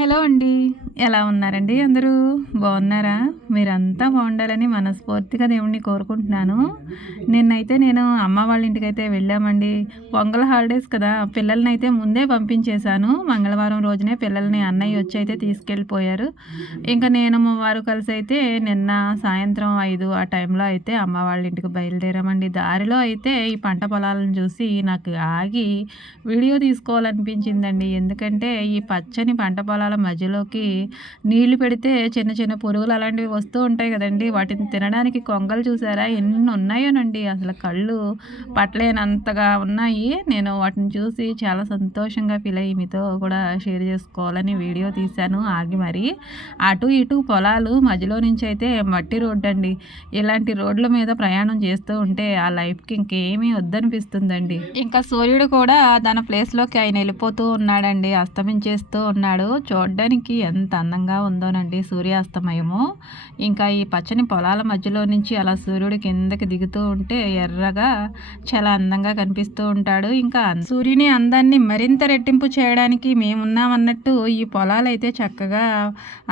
Hello అండి. ఎలా ఉన్నారండి అందరూ? బాగున్నారా? మీరంతా బాగుండాలని మనస్ఫూర్తిగా దేవుడిని కోరుకుంటున్నాను. నేను అమ్మ వాళ్ళ ఇంటికైతే వెళ్ళామండి. పొంగల్ హాలిడేస్ కదా! పిల్లలనైతే ముందే పంపించేశాను. మంగళవారం రోజునే పిల్లల్ని అన్నయ్య వచ్చి అయితే తీసుకెళ్ళిపోయారు. నేను మా వారు కలిసైతే నిన్న సాయంత్రం 5 ఆ టైంలో అయితే అమ్మ వాళ్ళ ఇంటికి బయలుదేరామండి. దారిలో అయితే ఈ పంట పొలాలను చూసి నాకు ఆగి వీడియో తీసుకోవాలనిపించిందండి. ఎందుకంటే ఈ పచ్చని పంట పొలాల మధ్యలోకి నీళ్లు పెడితే చిన్న చిన్న పురుగులు అలాంటివి వస్తూ ఉంటాయి కదండీ! వాటిని తినడానికి కొంగలు చూసారా ఎన్ని ఉన్నాయోనండి. అసలు కళ్ళు పట్టలేనంతగా ఉన్నాయి. నేను వాటిని చూసి చాలా సంతోషంగా ఫీల్ అయ్యి మీతో కూడా షేర్ చేసుకోవాలని వీడియో తీశాను ఆగి మరి. అటు ఇటు పొలాలు మధ్యలో నుంచి అయితే మట్టి రోడ్డండి. ఇలాంటి రోడ్ల మీద ప్రయాణం చేస్తూ ఉంటే ఆ లైఫ్‌కి ఇంకేమీ వద్దనిపిస్తుందండి. ఇంకా సూర్యుడు కూడా తన ప్లేస్‌లోకి ఆయన వెళ్ళిపోతూ ఉన్నాడండి. అస్తమించేస్తూ ఉన్నాడు. చూడ్డానికి ఎంత అందంగా ఉందోనండి సూర్యాస్తమయము. ఇంకా ఈ పచ్చని పొలాల మధ్యలో నుంచి అలా సూర్యుడు కిందకి దిగుతూ ఉంటే ఎర్రగా చాలా అందంగా కనిపిస్తూ ఉంటాడు. ఇంకా సూర్యుని అందాన్ని మరింత రెట్టింపు చేయడానికి మేమున్నామన్నట్టు ఈ పొలాలైతే చక్కగా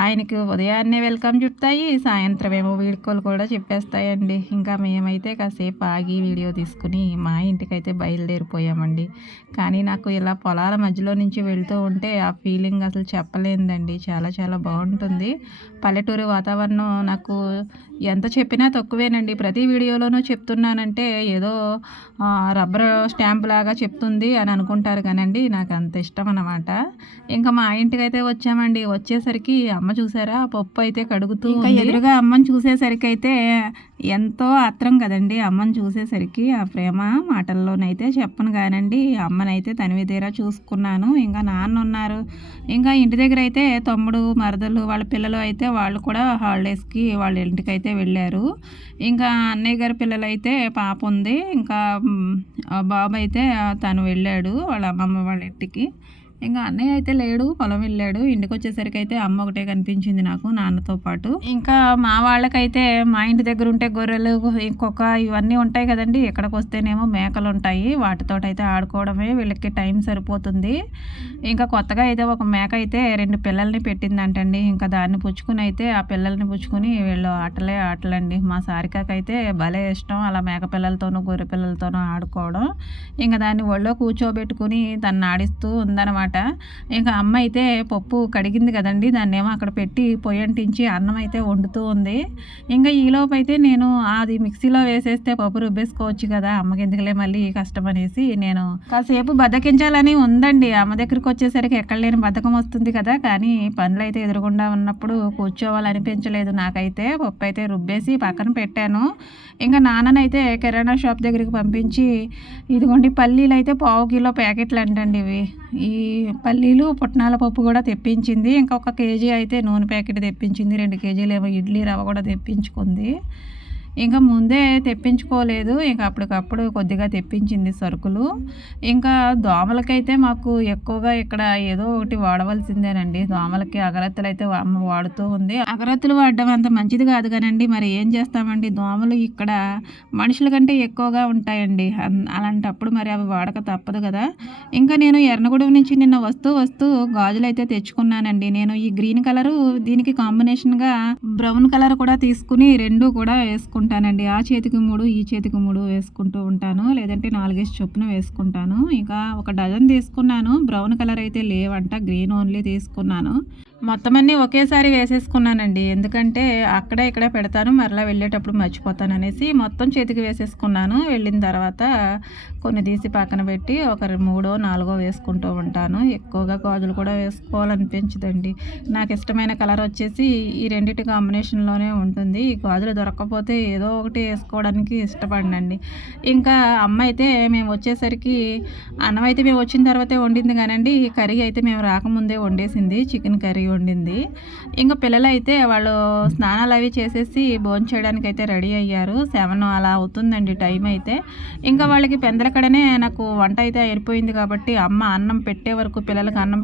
ఆయనకి ఉదయాన్నే వెల్కమ్ చెప్తాయి. సాయంత్రం ఏమో వీడ్కోలు కూడా చెప్పేస్తాయండి. ఇంకా మేమైతే కాసేపు ఆగి వీడియో తీసుకుని మా ఇంటికైతే బయలుదేరిపోయామండి. కానీ నాకు ఇలా పొలాల మధ్యలో నుంచి వెళ్తూ ఉంటే ఆ ఫీలింగ్ అసలు చెప్పలేనిదండి. చాలా చాలా బాగుంటుంది. పల్లెటూరు వాతావరణం నాకు ఎంత చెప్పినా తక్కువేనండి. ప్రతి వీడియోలోనూ చెప్తున్నానంటే ఏదో రబ్బర్ స్టాంప్ లాగా చెప్తుంది అని అనుకుంటారు కానండి నాకు అంత ఇష్టం అన్నమాట. ఇంకా మా ఇంటికైతే వచ్చామండి. వచ్చేసరికి అమ్మ చూసారా పప్పు అయితే కడుగుతూ ఉంది. ఎదురుగా అమ్మని చూసేసరికి అయితే ఎంతో ఆత్రం కదండి. అమ్మని చూసేసరికి ఆ ప్రేమ మాటల్లోనైతే చెప్పను కానండి. అమ్మనైతే తనివి తీరా చూసుకున్నాను. ఇంకా నాన్న ఉన్నారు. ఇంకా ఇంటి దగ్గర అయితే తమ్ముడు మరదలు వాళ్ళ పిల్లలు అయితే వాళ్ళు కూడా హాలిడేస్కి వాళ్ళ ఇంటికైతే వెళ్ళారు. ఇంకా అన్నయ్య గారి పిల్లలైతే పాప ఉంది. ఇంకా బాబు అయితే తను వెళ్ళాడు వాళ్ళ అమ్మమ్మ వాళ్ళ ఇంటికి. ఇంకా అన్నయ్య అయితే లేడు, పొలం వెళ్ళాడు. ఇంటికి వచ్చేసరికి అయితే అమ్మ ఒకటే కనిపించింది నాకు నాన్నతో పాటు. ఇంకా మా వాళ్ళకైతే మా ఇంటి దగ్గర ఉంటే గొర్రెలు ఇంకొక ఇవన్నీ ఉంటాయి కదండి. ఇక్కడికి వస్తేనేమో మేకలు ఉంటాయి. వాటితోటైతే ఆడుకోవడమే వీళ్ళకి టైం సరిపోతుంది. ఇంకా కొత్తగా అయితే ఒక మేక అయితే 2 పిల్లల్ని పెట్టిందంటండి. ఇంకా దాన్ని పుచ్చుకుని అయితే ఆ పిల్లల్ని పుచ్చుకుని వీళ్ళు ఆటలండి. మా సారికకైతే భలే ఇష్టం అలా మేక పిల్లలతోనూ గొర్రె పిల్లలతోనూ ఆడుకోవడం. ఇంకా దాన్ని ఒళ్ళో కూర్చోబెట్టుకుని దాన్ని ఆడిస్తూ ఉందన్నమాట. ఇంకా అమ్మ అయితే పప్పు కడిగింది కదండి. దాన్నేమో అక్కడ పెట్టి పొయ్యి అంటించి అన్నం అయితే వండుతూ ఉంది. ఇంకా ఈలోపు అయితే నేను అది మిక్సీలో వేసేస్తే పప్పు రుబ్బేసుకోవచ్చు కదా, అమ్మకి ఎందుకులే మళ్ళీ కష్టం అనేసి నేను కాసేపు బద్దకించాలని ఉందండి. అమ్మ దగ్గరికి వచ్చేసరికి ఎక్కడ లేని బద్ధకం వస్తుంది కదా. కానీ పనులు అయితే ఎదురుగుండా ఉన్నప్పుడు కూర్చోవాలనిపించలేదు నాకైతే. పప్పు అయితే రుబ్బేసి పక్కన పెట్టాను. ఇంకా నాన్ననైతే కిరాణా షాప్ దగ్గరికి పంపించి ఇదిగోండి పల్లీలు అయితే పావు కిలో ప్యాకెట్లు అంటండి ఇవి. ఈ పల్లీలు పుట్నాల పప్పు కూడా తెప్పించింది. ఇంకొక కేజీ అయితే నూనె ప్యాకెట్ తెప్పించింది. 2 కేజీలు ఏమో ఇడ్లీ రవ్వ కూడా తెప్పించుకుంది. ఇంకా ముందే తెప్పించుకోలేదు. ఇంకా అప్పటికప్పుడు కొద్దిగా తెప్పించింది సరుకులు. ఇంకా దోమలకైతే మాకు ఎక్కువగా ఇక్కడ ఏదో ఒకటి వాడవలసిందేనండి. దోమలకి అగరత్తులు అయితే అమ్మ వాడుతూ ఉంది. అగరత్తులు వాడడం అంత మంచిది కాదు కానండి. మరి ఏం చేస్తామండి, దోమలు ఇక్కడ మనుషుల కంటే ఎక్కువగా ఉంటాయండి. అలాంటప్పుడు మరి అవి వాడక తప్పదు కదా. ఇంకా నేను ఎర్నగూడెం నుంచి నిన్న వస్తూ గాజులు అయితే తెచ్చుకున్నానండి. నేను ఈ గ్రీన్ కలరు దీనికి కాంబినేషన్గా బ్రౌన్ కలర్ కూడా తీసుకుని 2 కూడా వేసుకుంటానండి. ఆ చేతికి 3 ఈ చేతికి 3 వేసుకుంటూ ఉంటాను. లేదంటే 4 చొప్పున వేసుకుంటాను. ఇంకా ఒక డజన్ తీసుకున్నాను. బ్రౌన్ కలర్ అయితే లేవంట, గ్రీన్ ఓన్లీ తీసుకున్నాను. మొత్తం అన్నీ ఒకేసారి వేసేసుకున్నానండి. ఎందుకంటే అక్కడే ఇక్కడే పెడతాను, మరలా వెళ్ళేటప్పుడు మర్చిపోతాను అనేసి మొత్తం చేతికి వేసేసుకున్నాను. వెళ్ళిన తర్వాత కొన్ని తీసి పక్కన పెట్టి ఒక 3 4 వేసుకుంటూ ఉంటాను. ఎక్కువగా గాజులు కూడా వేసుకోవాలనిపించదండి. నాకు ఇష్టమైన కలర్ వచ్చేసి ఈ రెండిటి కాంబినేషన్లోనే ఉంటుంది. ఈ గాజులు దొరకకపోతే ఏదో ఒకటి వేసుకోవడానికి ఇష్టపడినండి. ఇంకా అమ్మ అయితే మేము వచ్చేసరికి అన్నం అయితే మేము వచ్చిన తర్వాతే వండింది కానండి. కర్రీ అయితే మేము రాకముందే వండేసింది. చికెన్ కర్రీ వండింది. ఇంకా పిల్లలైతే వాళ్ళు స్నానాలు అవి చేసేసి భోంచేయడానికి అయితే రెడీ అయ్యారు. 7 అలా అవుతుందండి టైం అయితే. ఇంకా వాళ్ళకి పెందలకడనే నాకు వంట అయితే అయిపోయింది కాబట్టి అమ్మ అన్నం పెట్టే వరకు పిల్లలకి అన్నం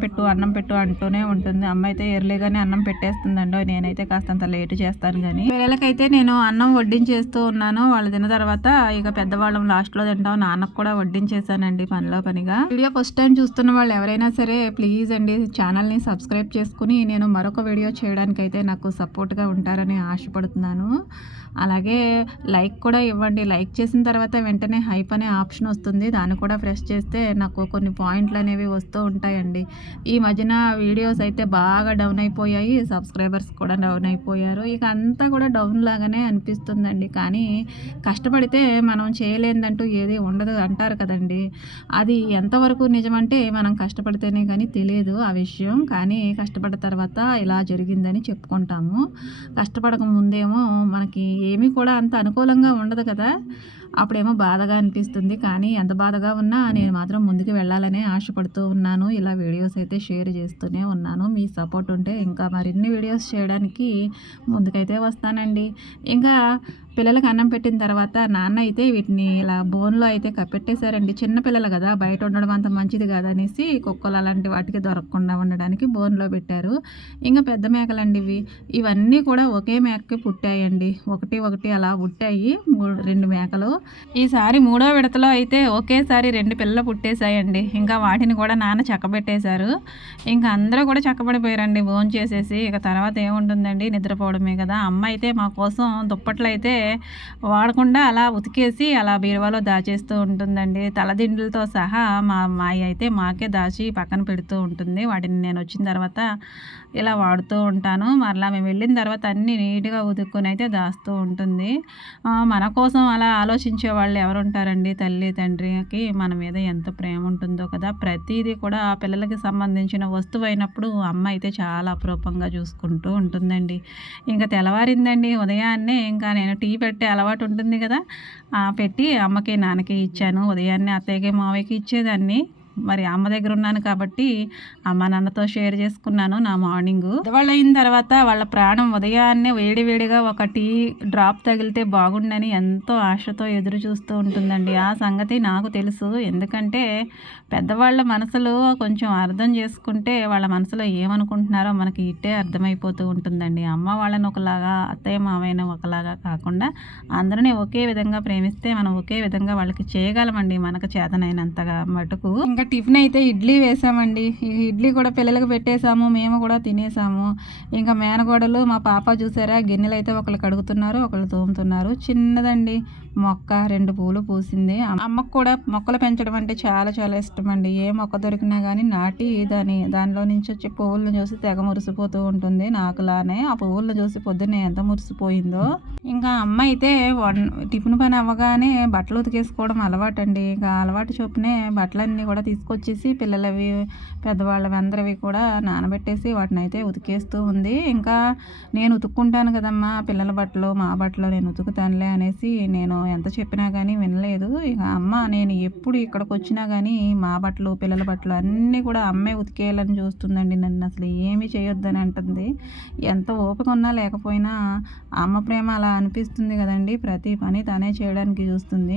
పెట్టు అంటూనే ఉంటుంది. అమ్మ అయితే ఎర్లీగానే అన్నం పెట్టేస్తుందండి. నేనైతే కాస్తంత లేటు చేస్తాను కానీ పిల్లలకైతే నేను అన్నం వడ్డించేస్తూ ఉన్నాను. వాళ్ళు తిన్న తర్వాత ఇక పెద్దవాళ్ళం లాస్ట్లో తింటాం. నాన్నకు కూడా వడ్డించేసానండి పనిలో పనిగా. వీడియో ఫస్ట్ టైం చూస్తున్న వాళ్ళు ఎవరైనా సరే ప్లీజ్ అండి ఛానల్ని సబ్స్క్రైబ్ చేసుకుని తెలుసుకొని నేను మరొక వీడియో చేయడానికైతే నాకు సపోర్ట్గా ఉంటారని ఆశపడుతున్నాను. అలాగే లైక్ కూడా ఇవ్వండి. లైక్ చేసిన తర్వాత వెంటనే హైప్ అనే ఆప్షన్ వస్తుంది. దాన్ని కూడా ప్రెస్ చేస్తే నాకు కొన్ని పాయింట్లు అనేవి వస్తూ ఉంటాయండి. ఈ మధ్యన వీడియోస్ అయితే బాగా డౌన్ అయిపోయాయి. సబ్స్క్రైబర్స్ కూడా డౌన్ అయిపోయారు. ఇక అంతా కూడా డౌన్ లాగానే అనిపిస్తుందండి. కానీ కష్టపడితే మనం చేయలేదంటూ ఏది ఉండదు అంటారు కదండి. అది ఎంతవరకు నిజమంటే మనం కష్టపడితేనే కానీ తెలియదు ఆ విషయం. కానీ కష్టపడ్డ తర్వాత ఇలా జరిగిందని చెప్పుకుంటాము. కష్టపడక ముందేమో మనకి ఏమీ కూడా అంత అనుకూలంగా ఉండదు కదా. అప్పుడేమో బాధగా అనిపిస్తుంది. కానీ ఎంత బాధగా ఉన్నా నేను మాత్రం ముందుకు వెళ్ళాలనే ఆశపడుతూ ఉన్నాను. ఇలా వీడియోస్ అయితే షేర్ చేస్తూనే ఉన్నాను. మీ సపోర్ట్ ఉంటే ఇంకా మరిన్ని వీడియోస్ చేయడానికి ముందుకైతే వస్తానండి. ఇంకా పిల్లలకి అన్నం పెట్టిన తర్వాత నాన్న అయితే వీటిని ఇలా బోన్లో అయితే కప్పెట్టేశారండి. చిన్న పిల్లలు కదా, బయట ఉండడం అంత మంచిది కాదనేసి కుక్కలు అలాంటి వాటికి దొరకకుండా ఉండడానికి బోన్లో పెట్టారు. ఇంకా పెద్ద మేకలండి ఇవన్నీ కూడా ఒకే మేకకి పుట్టాయండి. ఒకటి అలా పుట్టాయి. 2 మేకలు. ఈసారి 3వ విడతలో అయితే ఒకేసారి 2 పిల్లలు పుట్టేశాయండి. ఇంకా వాటిని కూడా నాన్న చక్కబెట్టేశారు. ఇంకా అందరూ కూడా చక్కబడిపోయారండి భోంచేసేసి. ఇక తర్వాత ఏముంటుందండి, నిద్రపోవడమే కదా. అమ్మ అయితే మా కోసం దుప్పట్లు అయితే వాడకుండా అలా ఉతికేసి అలా బీరువాలో దాచేస్తూ ఉంటుందండి. తలదిండులతో సహా మాయి అయితే మాకే దాచి పక్కన పెడుతూ ఉంటుంది. వాటిని నేను వచ్చిన తర్వాత ఇలా వాడుతూ ఉంటాను. మరలా మేము వెళ్ళిన తర్వాత అన్నీ నీట్గా ఉతుక్కొని అయితే దాస్తూ ఉంటుంది. మన కోసం అలా ఆలోచించే వాళ్ళు ఎవరుంటారండి. తల్లి తండ్రికి మన మీద ఎంత ప్రేమ ఉంటుందో కదా. ప్రతిదీ కూడా పిల్లలకి సంబంధించిన వస్తువు అయినప్పుడు అమ్మ అయితే చాలా అపురూపంగా చూసుకుంటూ ఉంటుందండి. ఇంకా తెల్లవారిందండి. ఉదయాన్నే ఇంకా నేను టీ పెట్టే అలవాటు ఉంటుంది కదా, పెట్టి అమ్మకి నాన్నకి ఇచ్చాను. ఉదయాన్నే అత్తయ్యకి మావయ్యకి ఇచ్చేదాన్ని. మరి అమ్మ దగ్గర ఉన్నాను కాబట్టి అమ్మ నాన్నతో షేర్ చేసుకున్నాను నా మార్నింగు. పెద్దవాళ్ళు అయిన తర్వాత వాళ్ళ ప్రాణం ఉదయాన్నే వేడివేడిగా ఒక టీ డ్రాప్ తగిలితే బాగుండని ఎంతో ఆశతో ఎదురు చూస్తూ ఉంటుందండి. ఆ సంగతి నాకు తెలుసు. ఎందుకంటే పెద్దవాళ్ళ మనసులు కొంచెం అర్థం చేసుకుంటే వాళ్ళ మనసులో ఏమనుకుంటున్నారో మనకి ఇట్టే అర్థమైపోతూ ఉంటుందండి. అమ్మ వాళ్ళని ఒకలాగా, అత్తయ్య మావయ్యని ఒకలాగా కాకుండా అందరినీ ఒకే విధంగా ప్రేమిస్తే మనం ఒకే విధంగా వాళ్ళకి చేయగలమండి, మనకు చేతనైనంతగా మటుకు. ఇంకా టిఫిన్ అయితే ఇడ్లీ వేసామండి. ఈ ఇడ్లీ కూడా పిల్లలకు పెట్టేసాము, మేము కూడా తినేసాము. ఇంకా మేనగోడలు మా పాప చూసారా, గిన్నెలు అయితే ఒకళ్ళు కడుగుతున్నారు, ఒకళ్ళు తోముతున్నారు. చిన్నదండి మొక్క, 2 పూలు పూసింది. అమ్మకు కూడా మొక్కలు పెంచడం అంటే చాలా చాలా ఇష్టం అండి. ఏ మొక్క దొరికినా కానీ నాటి దానిలో నుంచి వచ్చే పువ్వులను చూసి తెగ మురిసిపోతూ ఉంటుంది. నాకులానే ఆ పువ్వులను చూసి పొద్దున్నే ఎంత మురిసిపోయిందో. ఇంకా అమ్మ అయితే టిఫిన్ పని అవ్వగానే బట్టలు ఉతికేసుకోవడం అలవాటు అండి. ఇంకా అలవాటు చొప్పునే బట్టలన్నీ కూడా తీసుకొచ్చేసి పిల్లలవి, పెద్దవాళ్ళవి అందరివి కూడా నానబెట్టేసి వాటిని అయితే ఉతికేస్తూ ఉంది. ఇంకా నేను ఉతుక్కుంటాను కదమ్మా పిల్లల బట్టలు, మా బట్టలు నేను ఉతుకుతానులే అనేసి నేను ఎంత చెప్పినా కానీ వినలేదు. ఇక అమ్మ నేను ఎప్పుడు ఇక్కడికి వచ్చినా కానీ మా బట్టలు, పిల్లల బట్టలు అన్నీ కూడా అమ్మే ఉతికేయాలని చూస్తుందండి. నన్ను అసలు ఏమీ చేయొద్దని అంటుంది. ఎంత ఓపిక ఉన్నా లేకపోయినా అమ్మ ప్రేమ అలా అనిపిస్తుంది కదండి. ప్రతి పని తనే చేయడానికి చూస్తుంది.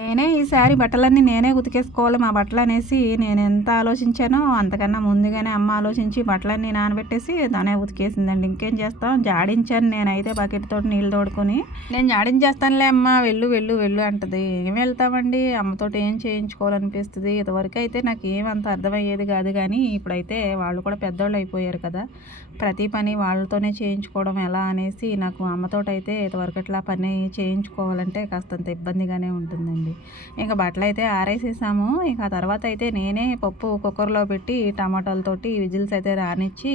నేనే ఈసారి బట్టలన్నీ నేనే ఉతికేసుకోవాలి మా బట్టలు అనేసి నేను ఎంత ఆలోచించానో అంతకన్నా ముందుగానే అమ్మ ఆలోచించి బట్టలన్నీ నానబెట్టేసి తనే ఉతికేసిందండి. ఇంకేం చేస్తాం, జాడించాను నేనైతే బకెట్ తోటి నీళ్ళు తోడుకొని. నేను జాడించేస్తానులే అమ్మ, వెళ్ళు వెళ్ళు వెళ్ళు అంటది. ఏం వెళ్తామండి, అమ్మతోటి ఏం చేయించుకోవాలనిపిస్తుంది. ఇదివరకు అయితే నాకు ఏమంత అర్థమయ్యేది కాదు. కానీ ఇప్పుడైతే వాళ్ళు కూడా పెద్దోళ్ళు అయిపోయారు కదా, ప్రతి పని వాళ్ళతోనే చేయించుకోవడం ఎలా అనేసి నాకు అమ్మతోటైతే ఇదివరకు అట్లా పని చేయించుకోవాలంటే కాస్తంత ఇబ్బందిగానే ఉంటుందండి. ఇంకా బట్టలు అయితే ఆరేసేసాము. ఇంకా తర్వాత అయితే నేనే పప్పు కుక్కర్లో పెట్టి టమాటాలతోటి విజిల్స్ అయితే రానిచ్చి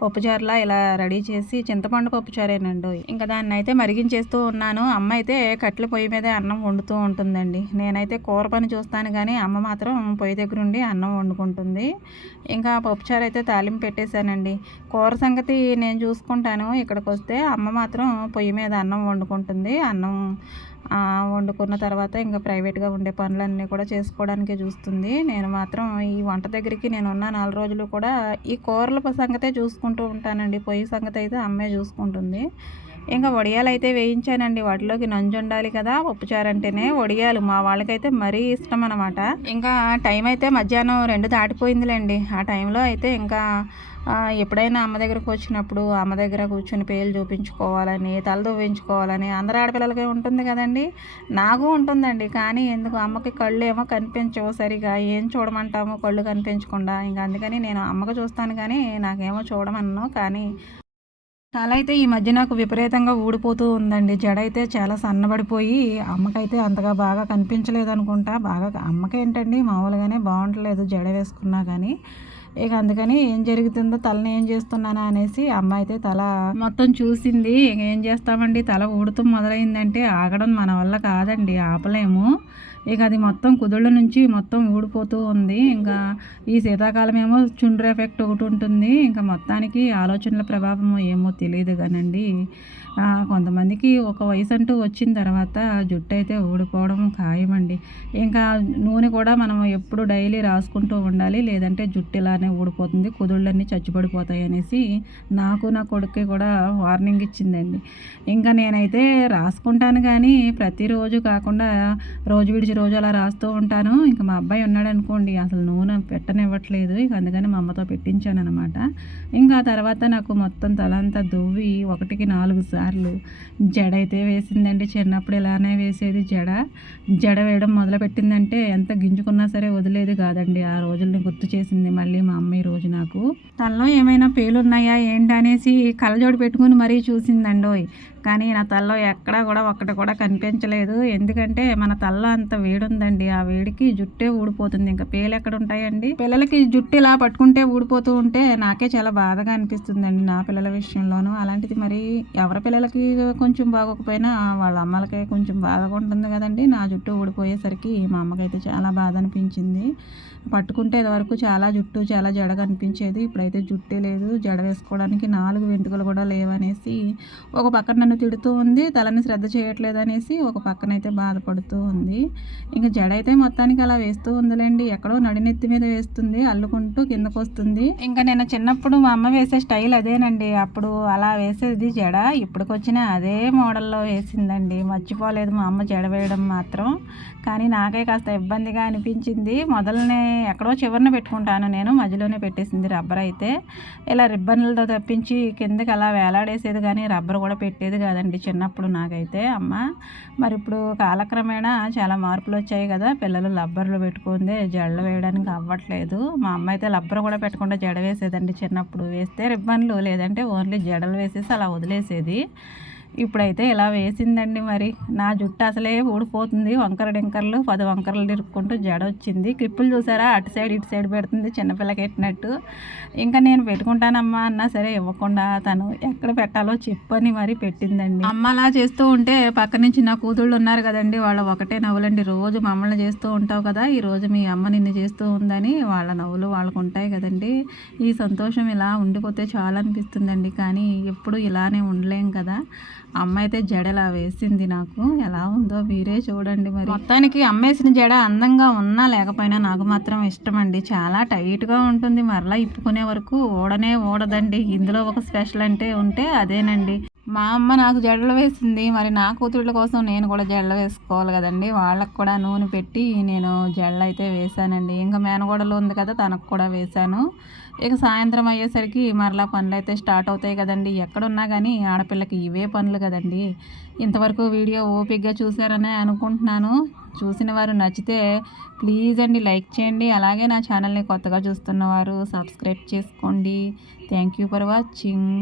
పప్పుచారులా ఇలా రెడీ చేసి, చింతపండు పప్పుచారేనండి. ఇంకా దాన్ని అయితే మరిగించేస్తూ ఉన్నాను. అమ్మ అయితే కట్టెల పొయ్యి మీదే అన్నం వండుతూ ఉంటుందండి. నేనైతే కూర పని చూస్తాను కానీ అమ్మ మాత్రం పొయ్యి దగ్గర ఉండి అన్నం వండుకుంటుంది. ఇంకా పప్పుచారు అయితే తాలింపు పెట్టేశానండి. కూర సంగతి నేను చూసుకుంటాను. ఇక్కడికి వస్తే అమ్మ మాత్రం పొయ్యి మీద అన్నం వండుకుంటుంది. అన్నం వండుకున్న తర్వాత ఇంకా ప్రైవేట్గా ఉండే పనులన్నీ కూడా చేసుకోవడానికే చూస్తుంది. నేను మాత్రం ఈ వంట దగ్గరికి నేను ఉన్న 4 రోజులు కూడా ఈ కూరల సంగతే చూసుకుంటూ ఉంటానండి. పొయ్యి సంగతి అయితే అమ్మే చూసుకుంటుంది. ఇంకా వడియాలు అయితే వేయించానండి. వాటిలోకి నంజు ఉండాలి కదా, పప్పుచారు అంటేనే వడియాలు మా వాళ్ళకైతే మరీ ఇష్టం అనమాట. ఇంకా టైం అయితే మధ్యాహ్నం 2 దాటిపోయిందిలేండి. ఆ టైంలో అయితే ఇంకా ఎప్పుడైనా అమ్మ దగ్గరకు వచ్చినప్పుడు అమ్మ దగ్గర కూర్చొని పేలు చూపించుకోవాలని, తల దువ్వించుకోవాలని అందరు ఆడపిల్లలకి ఉంటుంది కదండి. నాకు ఉంటుందండి. కానీ ఎందుకు అమ్మకి కళ్ళు ఏమో కనిపించవు సరిగా. ఏం చూడమంటాము కళ్ళు కనిపించకుండా. ఇంకా అందుకని నేను అమ్మకు చూస్తాను కానీ నాకేమో చూడమన్ను. కానీ తల అయితే ఈ మధ్య నాకు విపరీతంగా ఊడిపోతూ ఉందండి. జడ అయితే చాలా సన్నబడిపోయి అమ్మకైతే అంతగా బాగా కనిపించలేదు అనుకుంటా. బాగా అమ్మకేంటండి మామూలుగానే బాగుంటలేదు జడ వేసుకున్నా కానీ. ఇక అందుకని ఏం జరుగుతుందో, తలని ఏం చేస్తున్నానా అనేసి అమ్మ అయితే తల మొత్తం చూసింది. ఇక ఏం చేస్తామండి, తల ఊడుతూ మొదలైందంటే ఆగడం మన వల్ల కాదండి, ఆపలేము. ఇక అది మొత్తం కుదుళ్ళ నుంచి మొత్తం ఊడిపోతూ ఉంది. ఇంకా ఈ శీతాకాలం ఏమో చుండ్రు ఎఫెక్ట్ ఒకటి ఉంటుంది. ఇంకా మొత్తానికి ఆలోచనల ప్రభావం ఏమో తెలియదు కానండి. కొంతమందికి ఒక వయసు అంటూ వచ్చిన తర్వాత జుట్టు అయితే ఊడిపోవడం ఖాయమండి. ఇంకా నూనె కూడా మనం ఎప్పుడు డైలీ రాసుకుంటూ ఉండాలి, లేదంటే జుట్టు ఇలానే ఊడిపోతుంది, కుదుళ్ళన్నీ చచ్చిపడిపోతాయి అనేసి నాకు నా కొడుక్కి కూడా వార్నింగ్ ఇచ్చిందండి. ఇంకా నేనైతే రాసుకుంటాను కానీ ప్రతిరోజు కాకుండా రోజు విడిచి రోజు అలా రాస్తూ ఉంటాను. ఇంకా మా అబ్బాయి ఉన్నాడు అనుకోండి, అసలు నూనె పెట్టనివ్వట్లేదు. ఇక అందుకని మా అమ్మతో పెట్టించాను అనమాట. ఇంకా తర్వాత నాకు మొత్తం తలంతా దువ్వి 1కి 4 సార్లు జడ అయితే వేసిందండి. చిన్నప్పుడు ఇలానే వేసేది జడ వేయడం మొదలుపెట్టిందంటే ఎంత గింజుకున్నా సరే వదిలేది కాదండి. ఆ రోజుల్ని గుర్తు చేసింది మళ్ళీ మా అమ్మ ఈ రోజు నాకు. తలలో ఏమైనా పేలున్నాయా ఏంటనేసి కళ్ళజోడు పెట్టుకుని మరీ చూసిందండోయ్. కానీ నా తలలో ఎక్కడా కూడా ఒక్కటి కూడా కనిపించలేదు. ఎందుకంటే మన తలలో అంత వేడి ఉందండి. ఆ వేడికి జుట్టే ఊడిపోతుంది. ఇంకా పేలు ఎక్కడ ఉంటాయండి. పిల్లలకి జుట్టు ఇలా పట్టుకుంటే ఊడిపోతూ ఉంటే నాకే చాలా బాధగా అనిపిస్తుందండి, నా పిల్లల విషయంలోనూ. అలాంటిది మరి ఎవరి పిల్లలకి కొంచెం బాగోకపోయినా వాళ్ళ అమ్మలకే కొంచెం బాధగా ఉంటుంది కదండి. నా జుట్టు ఊడిపోయేసరికి మా అమ్మకైతే చాలా బాధ అనిపించింది. పట్టుకుంటే ఇదివరకు చాలా జుట్టు చాలా జడ కనిపించేది. ఇప్పుడైతే జుట్టే లేదు, జడ వేసుకోవడానికి 4 వెంట్రుకలు కూడా లేవనేసి ఒక పక్కన నన్ను తిడుతూ ఉంది. తలని శ్రద్ధ చేయట్లేదు అనేసి ఒక పక్కనైతే బాధపడుతూ ఉంది. ఇంకా జడ అయితే మొత్తానికి అలా వేస్తూ ఉందిలేండి. ఎక్కడో నడినెత్తి మీద వేస్తుంది, అల్లుకుంటూ కిందకు వస్తుంది. ఇంకా నేను చిన్నప్పుడు మా అమ్మ వేసే స్టైల్ అదేనండి. అప్పుడు అలా వేసేది జడ. ఇప్పటికొచ్చిన అదే మోడల్లో వేసిందండి. మర్చిపోలేదు మా అమ్మ జడ వేయడం మాత్రం. కానీ నాకే కాస్త ఇబ్బందిగా అనిపించింది. మొదలనే ఎక్కడో చివరిన పెట్టుకుంటాను నేను, మధ్యలోనే పెట్టేసింది రబ్బర్ అయితే. ఇలా రిబ్బన్లతో తప్పించి కిందకి అలా వేలాడేసేది కానీ రబ్బర్ కూడా పెట్టేది కాదండి చిన్నప్పుడు నాకైతే అమ్మ. మరి ఇప్పుడు కాలక్రమేణా చాలా మార్పులు వచ్చాయి కదా, పిల్లలు రబ్బర్లు పెట్టుకుందే జడలు వేయడానికి అవ్వట్లేదు. మా అమ్మ అయితే రబ్బర్ కూడా పెట్టకుండా జడ వేసేదండి చిన్నప్పుడు. వేస్తే రిబ్బన్లు, లేదంటే ఓన్లీ జడలు వేసేసి అలా వదిలేసేది. ఇప్పుడైతే ఇలా వేసిందండి. మరి నా జుట్టు అసలే ఊడిపోతుంది. వంకర డింకర్లు 10 వంకరలు తిరుక్కుంటూ జడ వచ్చింది. క్లిప్పులు చూసారా, అటు సైడ్ ఇటు సైడ్ పెడుతుంది చిన్నపిల్లకి ఎట్టినట్టు. ఇంకా నేను పెట్టుకుంటానమ్మా అన్నా సరే ఇవ్వకుండా తను ఎక్కడ పెట్టాలో చెప్పని మరి పెట్టిందండి. అమ్మ అలా చేస్తూ ఉంటే పక్క నుంచి నా కూతుళ్ళు ఉన్నారు కదండి, వాళ్ళు ఒకటే నవ్వులండి. రోజు మమ్మల్ని చేస్తూ ఉంటావు కదా, ఈరోజు మీ అమ్మ నిన్ను చేస్తూ ఉందని వాళ్ళ నవ్వులు వాళ్ళకు ఉంటాయి కదండి. ఈ సంతోషం ఇలా ఉండిపోతే చాలా అనిపిస్తుందండి. కానీ ఎప్పుడు ఇలానే ఉండలేం కదా. అమ్మ అయితే జడ ఎలా వేసింది నాకు, ఎలా ఉందో మీరే చూడండి. మరి మొత్తానికి అమ్మేసిన జడ అందంగా ఉన్నా లేకపోయినా నాకు మాత్రం ఇష్టం అండి. చాలా టైట్గా ఉంటుంది, మరలా ఇప్పుకునే వరకు ఊడదండి. ఇందులో ఒక స్పెషల్ అంటే ఉంటే అదేనండి. మా అమ్మ నాకు జడలు వేసింది, మరి నా కూతుళ్ళ కోసం నేను కూడా జడలు వేసుకోవాలి కదండి. వాళ్ళకు కూడా నూనె పెట్టి నేను జడలు అయితే వేశానండి. ఇంకా మేనగోడలు ఉంది కదా, తనకు కూడా వేశాను. ఇక సాయంత్రం అయ్యేసరికి మరలా పనులు అయితే స్టార్ట్ అవుతాయి కదండి. ఎక్కడున్నా కానీ ఆడపిల్లకి ఇవే పనులు కదండి. ఇంతవరకు వీడియో ఓపిక్గా చూసారనే అనుకుంటున్నాను. చూసిన వారు నచ్చితే ప్లీజ్ అండి లైక్ చేయండి. అలాగే నా ఛానల్ని కొత్తగా చూస్తున్నవారు సబ్స్క్రైబ్ చేసుకోండి. Thank you for watching.